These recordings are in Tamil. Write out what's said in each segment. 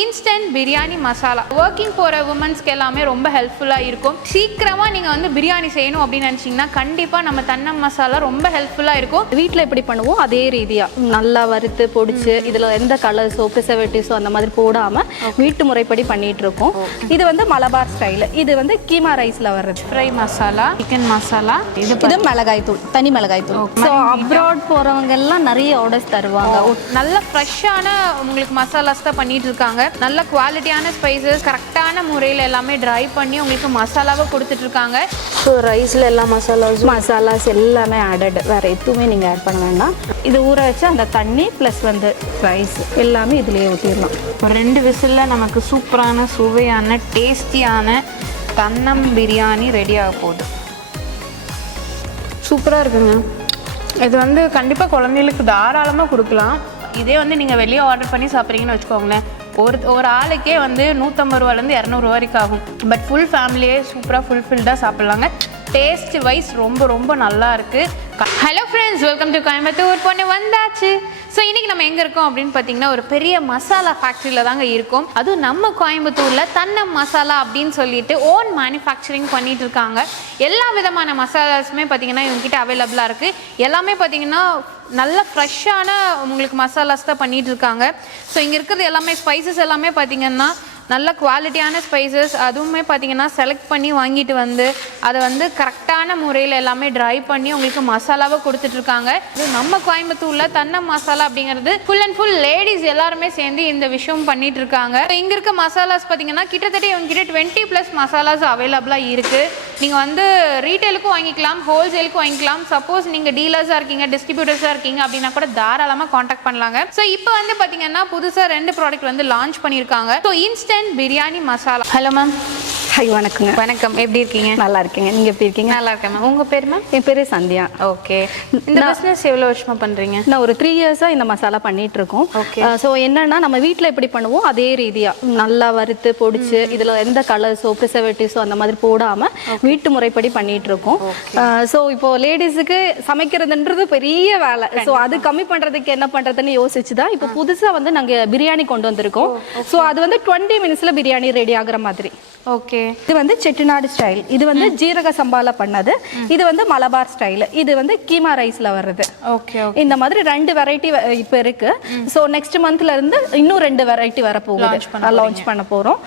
இன்ஸ்டன்ட் பிரியாணி மசாலா ஒர்க்கிங் போகிற உமன்ஸ்க்கு எல்லாமே ரொம்ப ஹெல்ப்ஃபுல்லாக இருக்கும். சீக்கிரமாக நீங்கள் வந்து பிரியாணி செய்யணும் அப்படின்னு நினச்சிங்கன்னா கண்டிப்பாக நம்ம தன்னம் மசாலா ரொம்ப ஹெல்ப்ஃபுல்லாக இருக்கும். வீட்டில் எப்படி பண்ணுவோம்? அதே ரீதியா. நல்லா வறுத்து பொடிச்சு இதுல எந்த கலர்ஸோ ப்ரிசர்வேட்டிவ்ஸோ அந்த மாதிரி போடாம வீட்டு முறைப்படி பண்ணிட்டு இருக்கோம். இது வந்து மலபார் ஸ்டைல் இது வந்து கீமா ரைஸ்ல வர்றது. ஃப்ரை மசாலா சிக்கன் மசாலா இது இது மிளகாய் தூள் தனி மிளகாய் தூள். ஸோ அப்ராட் போறவங்க எல்லாம் நிறைய ஆர்டர்ஸ் தருவாங்க. நல்ல ஃப்ரெஷ்ஷான உங்களுக்கு மசாலாஸ் தான் பண்ணிட்டு இருக்காங்க. நல்ல குவாலிட்டியான ஸ்பைசஸ் கரெக்டான முறையில் எல்லாமே ட்ரை பண்ணி உங்களுக்கு மசாலாவை கொடுத்துட்டு இருக்காங்க ஸோ ரைஸில் எல்லா மசாலாஸும் மசாலாஸ் எல்லாமே ஆடட் வேற எதுவுமே நீங்க ஆட் பண்ண வேண்டாம். இது ஊற வச்சு அந்த தண்ணி ப்ளஸ் வந்து ரைஸ் எல்லாமே இதுலயே ஊற்றிடலாம் ரெண்டு விசிலில் நமக்கு சூப்பரான சுவையான டேஸ்டியான தன்னம் பிரியாணி ரெடி ஆக போகுது. சூப்பராக இருக்குங்க. இது வந்து கண்டிப்பாக குழந்தைகளுக்கு தாராளமாக கொடுக்கலாம். இதே வந்து நீங்கள் வெளியே ஆர்டர் பண்ணி சாப்பிட்றீங்கன்னு வச்சுக்கோங்களேன். ஒரு ஒரு ஆளுக்கே வந்து நூற்றம்பது ரூபாலேருந்து இரநூறுவா வரைக்கும் ஆகும் பட் ஃபுல் ஃபேமிலியே சூப்பராக ஃபுல்ஃபில்டாக சாப்பிட்லாங்க. டேஸ்ட் வைஸ் ரொம்ப ரொம்ப நல்லா இருக்குது hello friends welcome to Coimbatore பொண்ணு வந்தாச்சு ஸோ இன்றைக்கி நம்ம எங்கே இருக்கோம் அப்படின்னு பார்த்தீங்கன்னா ஒரு பெரிய மசாலா ஃபேக்ட்ரியில் தாங்க இருக்கோம். அதுவும் நம்ம கோயம்புத்தூரில் தன்னம் மசாலா அப்படின்னு சொல்லிட்டு ஓன் மேனுஃபேக்சரிங் பண்ணிட்டு இருக்காங்க. எல்லா விதமான மசாலாஸுமே பார்த்தீங்கன்னா இவங்ககிட்ட அவைலபிளாக இருக்குது எல்லாமே பார்த்தீங்கன்னா நல்ல ஃப்ரெஷ்ஷான உங்களுக்கு மசாலாஸ் தான் பண்ணிகிட்டு இருக்காங்க. ஸோ இங்கே இருக்கிறது எல்லாமே ஸ்பைசஸ் எல்லாமே பார்த்தீங்கன்னா நல்ல குவாலிட்டியான ஸ்பைசஸ் அதுவுமே பார்த்தீங்கன்னா செலக்ட் பண்ணி வாங்கிட்டு வந்து அதை வந்து கரெக்டான முறையில் எல்லாமே ட்ரை பண்ணி உங்களுக்கு மசாலாவை கொடுத்துட்ருக்காங்க. இது நம்ம கோயம்புத்தூரில் தன்ன மசாலா அப்படிங்கிறது ஃபுல் அண்ட் ஃபுல் லேடிஸ் எல்லாருமே சேர்ந்து இந்த விஷயம் பண்ணிட்டு இருக்காங்க இங்கே இருக்க மசாலாஸ் பார்த்தீங்கன்னா கிட்டத்தட்ட இவங்ககிட்ட டுவெண்ட்டி ப்ளஸ் மசாலாஸ் அவைலபிளாக இருக்குது நீங்கள் வந்து ரீட்டைலுக்கும் வாங்கிக்கலாம் ஹோல்சேலுக்கும் வாங்கிக்கலாம். சப்போஸ் நீங்கள் டீலர்ஸாக இருக்கீங்க டிஸ்ட்ரிபியூட்டர்ஸாக இருக்கீங்க அப்படின்னா கூட தாராளமாக காண்டாக்ட் பண்ணலாங்க. ஸோ இப்போ வந்து பார்த்தீங்கன்னா புதுசாக ரெண்டு ப்ராடக்ட் வந்து லான்ச் பண்ணியிருக்காங்க so instant biryani masala hello ma'am hi வணக்கங்க. வணக்கம். எப்படி இருக்கீங்க? நல்லா இருக்கீங்க நீங்க எப்படி இருக்கீங்க? நல்லா இருக்கேன் மேம். உங்கள் பேர் மேம்? என் பேரு சந்தியா. ஓகே. இந்த பிஸ்னஸ் எவ்வளோ வருஷமா பண்ணுறீங்க நான் ஒரு த்ரீ இயர்ஸாக இந்த மசாலா பண்ணிட்டு இருக்கோம் Okay. ஸோ என்னன்னா நம்ம வீட்டில் எப்படி பண்ணுவோம்? அதே ரீதியா. நல்லா வறுத்து பொடிச்சு இதுல எந்த கலர்ஸோ ப்ரிசர்வேட்டிவ்ஸோ அந்த மாதிரி போடாம வீட்டு முறைப்படி பண்ணிட்டு இருக்கோம் ஸோ இப்போ லேடிஸுக்கு சமைக்கிறதுன்றது பெரிய வேலை. ஸோ அது கம்மி பண்றதுக்கு என்ன பண்றதுன்னு யோசிச்சு தான் இப்போ புதுசா வந்து நாங்க பிரியாணி கொண்டு வந்திருக்கோம். ஸோ அது வந்து டுவெண்ட்டி மினிட்ஸ்ல பிரியாணி ரெடி ஆகுற மாதிரி. ஓகே. இது வந்து செட்டிநாடு ஸ்டைல் இது வந்து ஜீரக சம்பால பண்ணது. இது வந்து மலபார் ஸ்டைல் இது வந்து கீமா ரைஸ்ல வர்றது. ஓகே இந்த மாதிரி ரெண்டு வெரைட்டி இப்போ இருக்கு. ஸோ நெக்ஸ்ட் மந்த்ல இருந்து இன்னும் ரெண்டு வெரைட்டி வர போகுது. லான்ச் பண்ண போறோம்.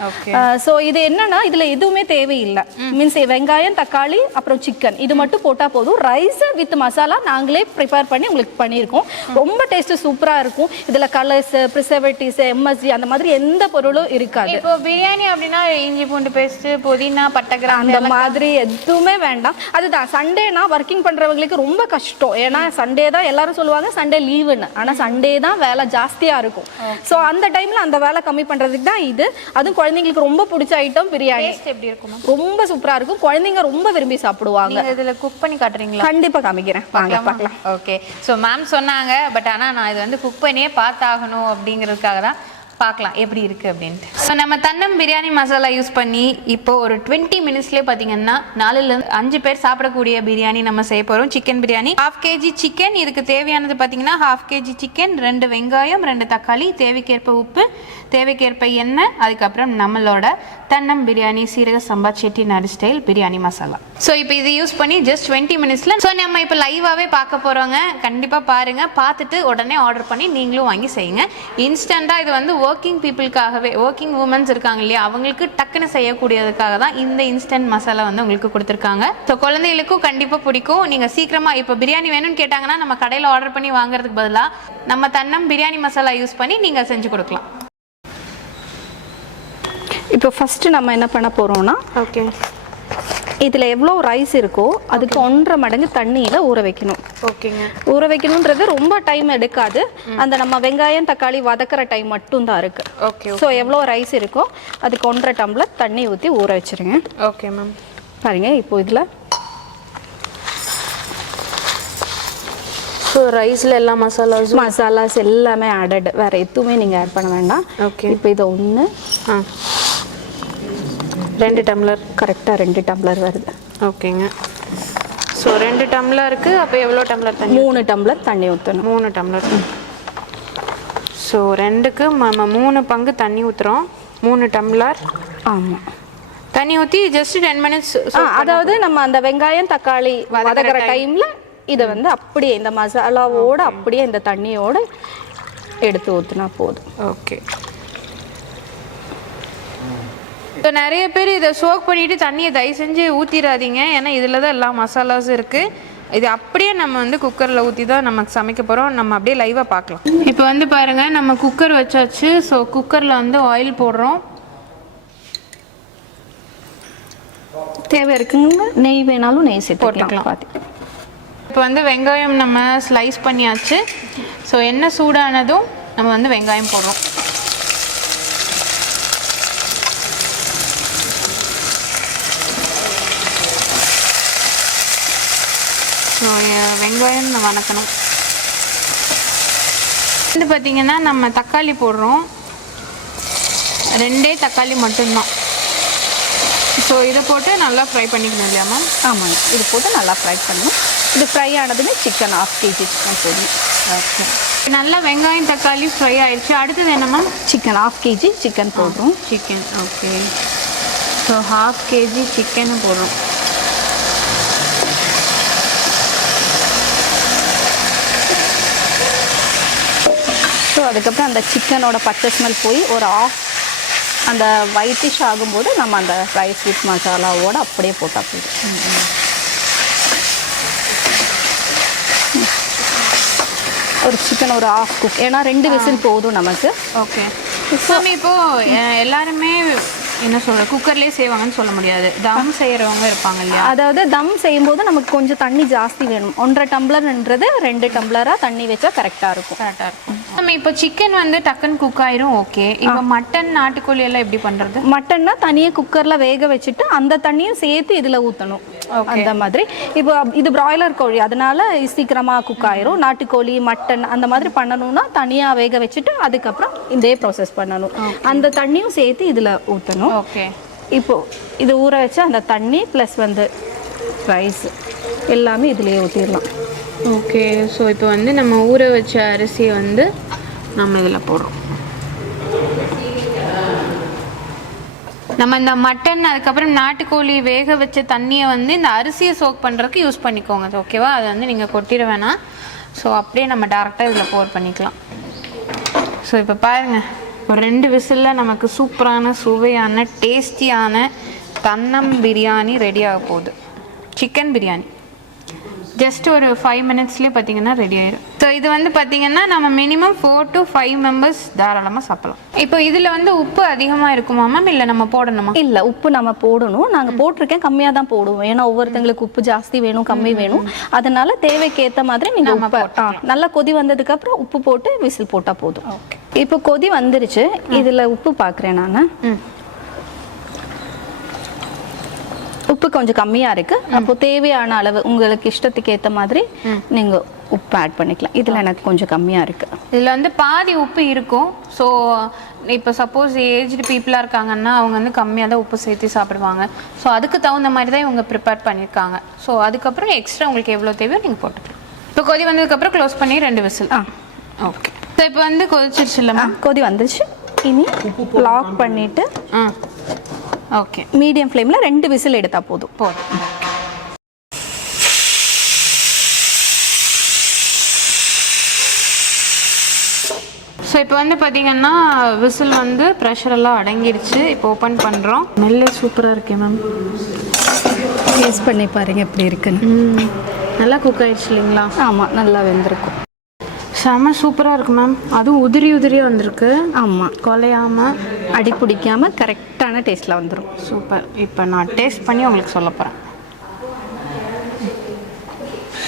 ஸோ இது என்னன்னா இதுல எதுவுமே தேவையில்லை. மீன்ஸ் வெங்காயம் தக்காளி அப்புறம் சிக்கன் இது மட்டும் போட்டா போதும். ரைஸ் வித் மசாலா நாங்களே ப்ரிப்பேர் பண்ணி உங்களுக்கு பண்ணியிருக்கோம். ரொம்ப டேஸ்ட் சூப்பரா இருக்கும். இதுல கலர்ஸ் ப்ரிசர்வேட்டிவ்ஸ் எம்எஸ்ஜி அந்த மாதிரி எந்த பொருளும் இருக்காது. இப்போ பிரியாணி அப்படின்னா இஞ்சி பூண்டு பேஸ்ட் புதினா பட்டை கிராம்பு அந்த மாதிரி எதுவுமே வேண்டாம். அதுதான் சண்டேனா ஒர்க்கிங் பண்றவங்களுக்கு ரொம்ப கஷ்டம். ஏன்னா சண்டே தான் எல்லாரும் சொல்லுவாங்க சண்டே லீவுன்னு ஆனா சண்டே தான் வேலை ஜாஸ்தியா இருக்கும். ஸோ அந்த டைம்ல அந்த வேலை கம்மி பண்றதுக்கு தான் இது. அதுவும் குழந்தைங்களுக்கு ரொம்ப பிடிச்ச ஐட்டம் பிரியாணி எப்படி இருக்கும் ரொம்ப சூப்பரா இருக்கும். குழந்தைங்க ரொம்ப விரும்பி சாப்பிடுவாங்க. இதுல குக் பண்ணி காட்டுறீங்களா? கண்டிப்பா காமிக்கிறேன். வாங்க பார்க்கலாம்? ஓகே ஸோ மேம் சொன்னாங்க பட் ஆனா நான் இது வந்து குக் பண்ணியே பார்த்தாகணும் அப்படிங்கிறதுக்காக தான் பார்க்கலாம் எப்படி இருக்குது அப்படின்ட்டு. ஸோ நம்ம தன்னம் பிரியாணி மசாலா யூஸ் பண்ணி இப்போ ஒரு டுவெண்ட்டி மினிட்ஸ்லேயே பார்த்தீங்கன்னா நாலுலேருந்து அஞ்சு பேர் சாப்பிடக்கூடிய பிரியாணி நம்ம செய்ய போகிறோம் chicken biryani. Half KG chicken இதுக்கு தேவையானது பார்த்தீங்கன்னா ஹாஃப் கேஜி சிக்கன் ரெண்டு வெங்காயம் ரெண்டு தக்காளி தேவைக்கேற்ப உப்பு தேவைக்கேற்ப எண்ணெய் அதுக்கப்புறம் நம்மளோட தன்னம் பிரியாணி சீரக சம்பா செட்டி நாடு ஸ்டைல் பிரியாணி மசாலா. ஸோ இப்போ இது யூஸ் பண்ணி ஜஸ்ட் டுவெண்ட்டி மினிட்ஸில் ஸோ நம்ம இப்போ லைவாகவே பார்க்க போகிறோங்க கண்டிப்பாக பாருங்கள் பார்த்துட்டு உடனே ஆர்டர் பண்ணி நீங்களும் வாங்கி செய்யுங்க. இன்ஸ்டண்ட்டாக இது வந்து ஒர்க்கிங் பீப்புளுக்காகவே ஒர்க்கிங் உமன்ஸ் இருக்காங்க இல்லையா? அவங்களுக்கு டக்குன்னு செய்யக்கூடியதுக்காக தான் இந்த இன்ஸ்டன்ட் மசாலா வந்து உங்களுக்கு கொடுத்துருக்காங்க. ஸோ குழந்தைகளுக்கும் கண்டிப்பாக பிடிக்கும். நீங்கள் சீக்கிரமாக இப்போ பிரியாணி வேணும்னு கேட்டாங்கன்னா நம்ம கடையில் ஆர்டர் பண்ணி வாங்குறதுக்கு பதிலாக நம்ம தன்னம் பிரியாணி மசாலா யூஸ் பண்ணி நீங்கள் செஞ்சு கொடுக்கலாம். இப்போ ஃபர்ஸ்ட் நம்ம என்ன பண்ண போறோம்னா ஓகே இதுல எவ்வளோ ரைஸ் இருக்கோ அதுக்கு ஒன்றரை மடங்கு தண்ணியில ஊற வைக்கணும். ஓகேங்க ஊற வைக்கணுன்றது ரொம்ப டைம் எடுக்காது. அந்த நம்ம வெங்காயம் தக்காளி வதக்குற டைம் மட்டும் தான் இருக்கு ஓகே ஸோ எவ்வளோ ரைஸ் இருக்கோ அதுக்கு ஒன்றரை டம்ளர் தண்ணி ஊற்றி ஊற வச்சிருங்க. ஓகே மேம் பாருங்க இப்போ இதில் ஸோ ரைஸில் எல்லா மசாலாஸும் மசாலாஸ் எல்லாமே ஆடட் வேற எதுவுமே நீங்கள் ஆட் பண்ண வேண்டாம். Okay. இப்போ இதை ஒன்று ஆ. ரெண்டு டம்ளர் கரெக்டாக ரெண்டு டம்ளர் வருது. ஓகேங்க. ஸோ ரெண்டு டம்ளருக்கு அப்போ எவ்வளோ டம்ளர் தண்ணி மூணு டம்ளர் தண்ணி ஊற்றணும் மூணு டம்ளர். ஸோ ரெண்டுக்கு நம்ம மூணு பங்கு தண்ணி ஊற்றுறோம் மூணு டம்ளர். ஆமாம் தண்ணி ஊற்றி ஜஸ்ட் டென் மினிட்ஸ் அதாவது நம்ம அந்த வெங்காயம் தக்காளி வதக்குற டைம்ல இதை வந்து அப்படியே இந்த மசாலாவோட அப்படியே இந்த தண்ணியோட எடுத்து ஊத்துனா போதும். ஓகே இப்போ நிறைய பேர் இதை சோக் பண்ணிட்டு தண்ணியை தயவு செஞ்சு ஊற்றிடாதீங்க ஏன்னா இதில் தான் எல்லா மசாலாஸும் இருக்குது இது அப்படியே நம்ம வந்து குக்கரில் ஊற்றி தான் நமக்கு சமைக்க போகிறோம் நம்ம அப்படியே லைவாக பார்க்கலாம். இப்போ வந்து பாருங்க நம்ம குக்கர் வச்சாச்சு. ஸோ குக்கரில் வந்து ஆயில் போடுறோம். தேவை இருக்குங்க. நெய் வேணாலும் நெய் சேர்த்துக்கலாம். போட்டுக்கலாம். பாத்தி இப்போ வந்து வெங்காயம் நம்ம ஸ்லைஸ் பண்ணியாச்சு. ஸோ எண்ணெய் சூடானதும் நம்ம வந்து வெங்காயம் போடுறோம் ஸோ வெங்காயம் வணக்கணும். வந்து பார்த்திங்கன்னா நம்ம தக்காளி போடுறோம். ரெண்டே தக்காளி மட்டும்தான். ஸோ இதை போட்டு நல்லா ஃப்ரை பண்ணிக்கணும் இல்லையா மேம் ஆமாங்க. இது போட்டு நல்லா ஃப்ரை பண்ணணும். இது ஃப்ரை ஆனதுமே சிக்கன் ஆஃப் கேஜி சிக்கன் போடணும் ஓகே நல்லா வெங்காயம் தக்காளி ஃப்ரை ஆயிடுச்சு அடுத்தது என்ன ma'am chicken half KG chicken போடுறோம். Chicken okay so half KG சிக்கனை போடுறோம். அதுக்கப்புறம் அந்த சிக்கனோட பச்சை ஸ்மெல் போய் ஒரு ஆஃப் அந்த ஒயிட்டிஷ் ஆகும்போது நம்ம அந்த ரைஸ் வித் மசாலாவோடு அப்படியே போட்டால் போதும். ஒரு சிக்கன் ஒரு ஆஃப் குக் ஏன்னா ரெண்டு விசில் போதும் நமக்கு. ஓகே இப்போ எல்லாருமே என்ன சொல்ற குக்கர்லேயே செய்வாங்கன்னு சொல்ல முடியாது. தம் செய்யறவங்க இருப்பாங்க இல்லையா? அதாவது தம் செய்யும்போது நமக்கு கொஞ்சம் தண்ணி ஜாஸ்தி வேணும். ஒன்றரை டம்ளர்ன்றது ரெண்டு டம்ளராக தண்ணி வச்சா கரெக்டாக இருக்கும். கரெக்டாக இருக்கும். நம்ம இப்போ சிக்கன் வந்து டக்குன்னு குக் ஆயிரும் ஓகே இப்போ மட்டன் நாட்டுக்கோழி எல்லாம் எப்படி பண்றது? மட்டன்னா தனியாக குக்கரில் வேக வச்சுட்டு அந்த தண்ணியும் சேர்த்து இதில் ஊற்றணும் அந்த மாதிரி. இப்போ இது பிராய்லர் கோழி அதனால சீக்கிரமாக குக் ஆயிரும். நாட்டுக்கோழி மட்டன் அந்த மாதிரி பண்ணணும்னா தனியாக வேக வச்சுட்டு அதுக்கப்புறம் இதே ப்ராசஸ் பண்ணணும். அந்த தண்ணியும் சேர்த்து இதில் ஊற்றணும் ஓகே இப்போ இது ஊற வச்சு அந்த தண்ணி ப்ளஸ் வந்து ரைஸ் எல்லாமே இதுலேயே ஊற்றிடலாம் ஓகே ஸோ இப்போ வந்து நம்ம ஊற வச்ச அரிசியை வந்து நம்ம இதில் போடுறோம். நம்ம இந்த மட்டன் அதுக்கப்புறம் நாட்டுக்கோழி வேக வச்ச தண்ணியை வந்து இந்த அரிசியை சோக் பண்ணுறதுக்கு யூஸ் பண்ணிக்கோங்க. ஓகேவா அதை வந்து நீங்கள் கொட்டிட வேணாம். ஸோ அப்படியே நம்ம டேரெக்டாக இதில் போர் பண்ணிக்கலாம். ஸோ இப்போ பாருங்கள் ஒரு ரெண்டு விசிலில் நமக்கு சூப்பரான சுவையான டேஸ்டியான தன்னம் பிரியாணி ரெடி ஆக போகுது. சிக்கன் பிரியாணி. ஜஸ்ட் ஒரு ஃபைவ் மினிட்ஸ்லேயே பார்த்தீங்கன்னா ரெடி ஆயிடும் ஸோ இது வந்து பார்த்தீங்கன்னா நம்ம minimum four to five members தாராளமாக சாப்பிடலாம். இப்போ இதில் வந்து உப்பு அதிகமாக இருக்குமா மேம் இல்லை நம்ம போடணுமா? இல்லை உப்பு நம்ம போடணும். நாங்கள் போட்டிருக்கேன். கம்மியாக தான் போடுவோம். ஏன்னா ஒவ்வொருத்தங்களுக்கு உப்பு ஜாஸ்தி வேணும் கம்மி வேணும். அதனால தேவைக்கேற்ற மாதிரி நீங்கள் உப்பு நல்லா கொதி வந்ததுக்கு அப்புறம் உப்பு போட்டு விசில் போட்டால் போதும். இப்போ கொதி வந்துருச்சு. இதில் உப்பு பார்க்குறேன் நான். உப்பு கொஞ்சம் கம்மியாக இருக்கு. அப்போ தேவையான அளவு உங்களுக்கு இஷ்டத்துக்கு ஏற்ற மாதிரி நீங்கள் உப்பு ஆட் பண்ணிக்கலாம். இதில் எனக்கு கொஞ்சம் கம்மியாக இருக்கு. இதில் வந்து பாதி உப்பு இருக்கும். ஸோ இப்போ சப்போஸ் ஏஜ்டு பீப்புளாக இருக்காங்கன்னா அவங்க வந்து கம்மியாக தான் உப்பு சேர்த்து சாப்பிடுவாங்க. ஸோ அதுக்கு தகுந்த மாதிரி தான் இவங்க ப்ரிப்பேர் பண்ணியிருக்காங்க. ஸோ அதுக்கப்புறம் எக்ஸ்ட்ரா உங்களுக்கு எவ்வளோ தேவையோ நீங்கள் போட்டுக்கலாம். இப்போ கொதி வந்ததுக்கப்புறம் க்ளோஸ் பண்ணி ரெண்டு விசில். ஆ. ஓகே ஸோ இப்போ வந்து கொதிச்சிருச்சு இல்லைம்மா? கொதி வந்துருச்சு. இனி லாக் பண்ணிட்டு ஆ. ஓகே. மீடியம் ஃப்ளேமில் ரெண்டு விசில் எடுத்தால் போதும். போதும். ஸோ இப்போ வந்து பார்த்தீங்கன்னா விசில் வந்து ப்ரெஷர் எல்லாம் அடங்கிடுச்சு இப்போ ஓப்பன் பண்ணுறோம் மெல்லே சூப்பராக இருக்கே மேம் டேஸ்ட் பண்ணி பாருங்க எப்படி இருக்குன்னு. நல்லா குக் ஆயிடுச்சு இல்லைங்களா? ஆமாம் நல்லா வெந்திருக்கும். செம சூப்பராக இருக்கு மேம் அதுவும் உதிரி உதிரியாக வந்திருக்கு. ஆமாம் குலையாமல் அடி பிடிக்காம கரெக்டான டேஸ்ட்டில் வந்துடும் சூப்பர். இப்போ நான் டேஸ்ட் பண்ணி உங்களுக்கு சொல்ல போகிறேன்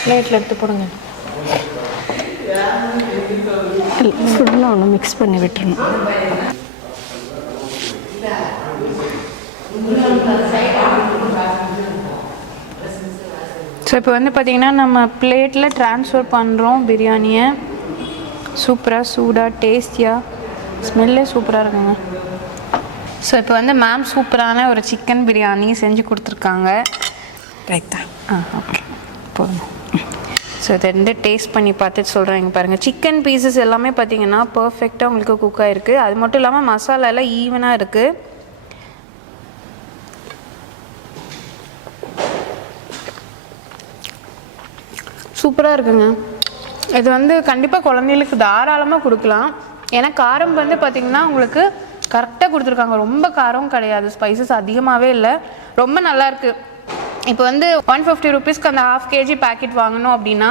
பிளேட்டில் எடுத்து போடுங்க. ஃபுல்லாக ஒன்று மிக்ஸ் பண்ணி விட்டுறணும். ஸோ இப்போ வந்து பார்த்தீங்கன்னா நம்ம பிளேட்டில் ட்ரான்ஸ்ஃபர் பண்ணுறோம் பிரியாணியை. சூப்பராக சூடாக டேஸ்டியாக ஸ்மெல்லே சூப்பராக இருக்குங்க. ஸோ இப்போ வந்து மேம் சூப்பரான ஒரு சிக்கன் பிரியாணி செஞ்சு கொடுத்துருக்காங்க. ரைட்டா ஆ ஓகே போதும். ஸோ இது ரெண்டு டேஸ்ட் பண்ணி பார்த்துட்டு சொல்கிறேங்க பாருங்கள் சிக்கன் பீசஸ் எல்லாமே பார்த்தீங்கன்னா பர்ஃபெக்டாக உங்களுக்கு குக் ஆகிருக்கு அது மட்டும் இல்லாமல் மசாலா எல்லாம் ஈவனாக இருக்குது சூப்பராக இருக்குங்க. இது வந்து கண்டிப்பாக குழந்தைகளுக்கு தாராளமாக கொடுக்கலாம். ஏன்னா காரம் வந்து பார்த்திங்கன்னா உங்களுக்கு கரெக்டாக கொடுத்துருக்காங்க. ரொம்ப காரம் கிடையாது. ஸ்பைசஸ் அதிகமாகவே இல்லை. ரொம்ப நல்லாயிருக்கு இப்போ வந்து ஒன் ஃபிஃப்டி ருபீஸ்க்கு அந்த ஹாஃப் கேஜி பேக்கெட் வாங்கணும் அப்படின்னா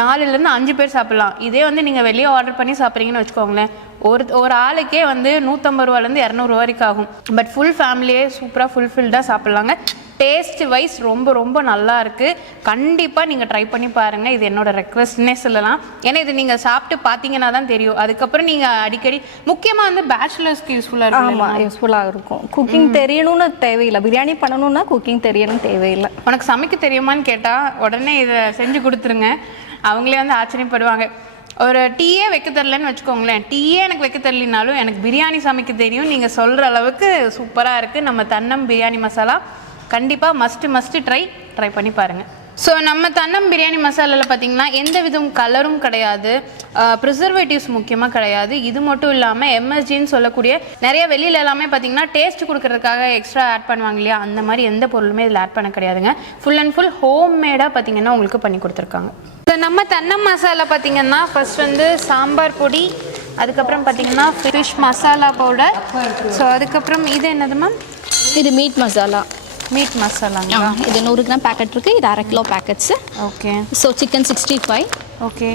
நாலுலேருந்து அஞ்சு பேர் சாப்பிட்லாம். இதே வந்து நீங்கள் வெளியே ஆர்டர் பண்ணி சாப்பிட்றீங்கன்னு வச்சுக்கோங்களேன். ஒரு ஒரு ஆளுக்கே வந்து நூற்றம்பது ரூபாலேருந்து இரநூறுவா வரைக்கும் ஆகும். பட் ஃபுல் ஃபேமிலியே சூப்பராக ஃபுல்ஃபில்டாக சாப்பிட்லாங்க. டேஸ்ட் வைஸ் ரொம்ப ரொம்ப நல்லா இருக்கு. கண்டிப்பாக நீங்கள் ட்ரை பண்ணி பாருங்க. இது என்னோட ரெக்வஸ்ட்னே சொல்லலாம். ஏன்னா இது நீங்கள் சாப்பிட்டு பார்த்தீங்கன்னா தான் தெரியும். அதுக்கப்புறம் நீங்கள் அடிக்கடி முக்கியமாக வந்து பேச்சுலர்ஸ்க்கு யூஸ்ஃபுல்லாக இருக்கும் ஆமாம் யூஸ்ஃபுல்லாக இருக்கும். குக்கிங் தெரியணும்னு தேவையில்லை. பிரியாணி பண்ணணும்னா குக்கிங் தெரியணும்னு தேவையில்லை. உனக்கு சமைக்க தெரியுமான்னு கேட்டால் உடனே இதை செஞ்சு கொடுத்துருங்க. அவங்களே வந்து ஆச்சரியப்படுவாங்க. ஒரு டீயே வைக்க தெரிலன்னு வச்சுக்கோங்களேன். டீயே எனக்கு வைக்க தெரியலனாலும் எனக்கு பிரியாணி சமைக்க தெரியும். நீங்கள் சொல்கிற அளவுக்கு சூப்பராக இருக்குது நம்ம தன்னம் பிரியாணி மசாலா கண்டிப்பாக மஸ்ட்டு மஸ்ட்டு ட்ரை ட்ரை பண்ணி பாருங்கள் ஸோ நம்ம தன்னம் பிரியாணி மசாலாவில் பார்த்தீங்கன்னா எந்த விதம் கலரும் கிடையாது. ப்ரிசர்வேட்டிவ்ஸ் முக்கியமாக கிடையாது. இது மட்டும் இல்லாமல் எம்எஸ்ஜின்னு சொல்லக்கூடிய நிறைய வெளியில் எல்லாமே பார்த்தீங்கன்னா டேஸ்ட் கொடுக்கறதுக்காக எக்ஸ்ட்ரா ஆட் பண்ணுவாங்க இல்லையா? அந்த மாதிரி எந்த பொருளுமே இதில் ஆட் பண்ண கிடையாதுங்க. ஃபுல் அண்ட் ஃபுல் ஹோம் மேடாக பார்த்தீங்கன்னா உங்களுக்கு பண்ணி கொடுத்துருக்காங்க. இந்த நம்ம தன்னம் மசாலா பார்த்தீங்கன்னா ஃபர்ஸ்ட் வந்து சாம்பார் பொடி அதுக்கப்புறம் பார்த்தீங்கன்னா ஃபிஷ் மசாலா பவுடர் ஸோ அதுக்கப்புறம் இது என்னது மேம் இது மீட் மசாலா மீட் மசாலாங்க இது நூறு கிராம் பேக்கெட் இருக்குது இது அரை kilo packets okay so chicken sixty five okay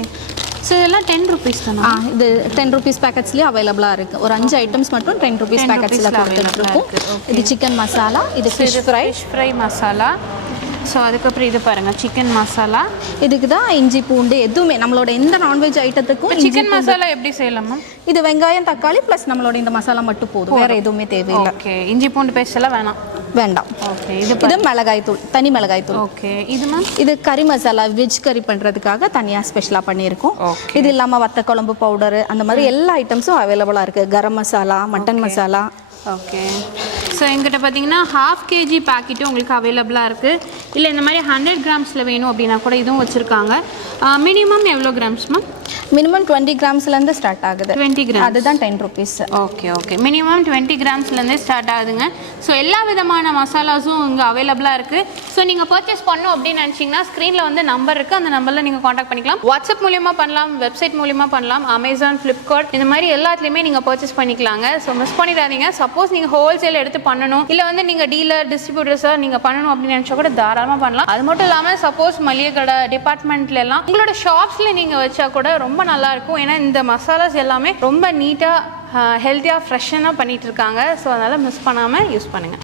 so இதெல்லாம் டென் ருபீஸ் தானே? இது டென் ருபீஸ் பேக்கெட்ஸ்லேயே அவைலபிளாக இருக்குது ஒரு அஞ்சு ஐட்டம்ஸ் மட்டும் டென் ருபீஸ் 10 பேக்கெட்ஸில் கொடுத்துட்ருக்கோம். இது சிக்கன் மசாலா இது fish fry fish fry masala so அதுக்கப்புறம் இது பாருங்கள் சிக்கன் மசாலா இதுக்கு தான் இஞ்சி பூண்டு எதுவுமே நம்மளோட எந்த நான்வெஜ் ஐட்டத்துக்கும் சிக்கன் மசாலா எப்படி செய்யலாம் இது வெங்காயம் தக்காளி ப்ளஸ் நம்மளோட இந்த மசாலா மட்டும் போதும். வேற எதுவுமே தேவையில்லை. ஓகே இஞ்சி பூண்டு பேஸ்ட் எல்லாம் வேணாம். வேண்டாம். ஓகே இது இது மிளகாய் தூள் தனி மிளகாய் தூள். ஓகே இது மேம் இது கறி மசாலா வெஜ் கறி பண்ணுறதுக்காக தனியாக ஸ்பெஷலாக பண்ணியிருக்கோம். இது இல்லாமல் வத்த குழம்பு பவுடரு அந்த மாதிரி எல்லா ஐட்டம்ஸும் அவைலபிளாக இருக்குது garam masala mutton masala okay so எங்கிட்ட பார்த்தீங்கன்னா ஹாஃப் கேஜி பாக்கெட்டும் உங்களுக்கு அவைலபிளாக இருக்குது இல்லை இந்த மாதிரி ஹண்ட்ரட் கிராம்ஸில் வேணும் அப்படின்னா கூட இதுவும் வச்சுருக்காங்க. மினிமம் எவ்வளோ கிராம்ஸ் மேம் மினிமம் டுவெண்ட்டி கிராம்ஸ்லேருந்து ஸ்டார்ட் ஆகுது. டுவெண்ட்டி கிராம் அதுதான் ten rupees okay okay minimum twenty கிராம்ஸ்லேருந்தே start ஆகுதுங்க. ஸோ எல்லா விதமான மசாலாஸும் இங்கே அவைலபிளாக இருக்குது ஸோ நீங்கள் பர்ச்சேஸ் பண்ணணும் அப்படின்னு நினச்சிங்கன்னா ஸ்க்ரீனில் வந்து நம்பர் இருக்குது அந்த நம்பரில் நீங்கள் காண்டாக்ட் பண்ணிக்கலாம். வாட்ஸ்அப் மூலியமாக பண்ணலாம் வெப்சைட் மூலியமாக பண்ணலாம் அமேசான் ஃப்ளிப்கார்ட் இந்த மாதிரி எல்லாத்துலேயுமே நீங்கள் பர்ச்சேஸ் பண்ணிக்கலாங்க. ஸோ மிஸ் பண்ணிடாதீங்க. சப்போஸ் நீங்கள் ஹோல்சேல் எடுத்து பண்ணணும். இல்லை வந்து நீங்கள் டீலர் டிஸ்ட்ரிபியூட்டர்ஸாக நீங்கள் பண்ணணும் அப்படின்னு நினச்சா கூட தாராளமாக பண்ணலாம். அது மட்டும் இல்லாமல் சப்போஸ் மளிகை கடை டிபார்ட்மெண்ட்ல எல்லாம் உங்களோட ஷாப்ஸில் நீங்கள் வச்சா கூட ரொம்ப ரொம்ப நல்லாயிருக்கும். ஏன்னா இந்த மசாலாஸ் எல்லாமே ரொம்ப நீட்டாக ஹெல்த்தியாக ஃப்ரெஷ்ஷனாக பண்ணிகிட்ருக்காங்க இருக்காங்க ஸோ அதனால் மிஸ் பண்ணாமல் யூஸ் பண்ணுங்கள்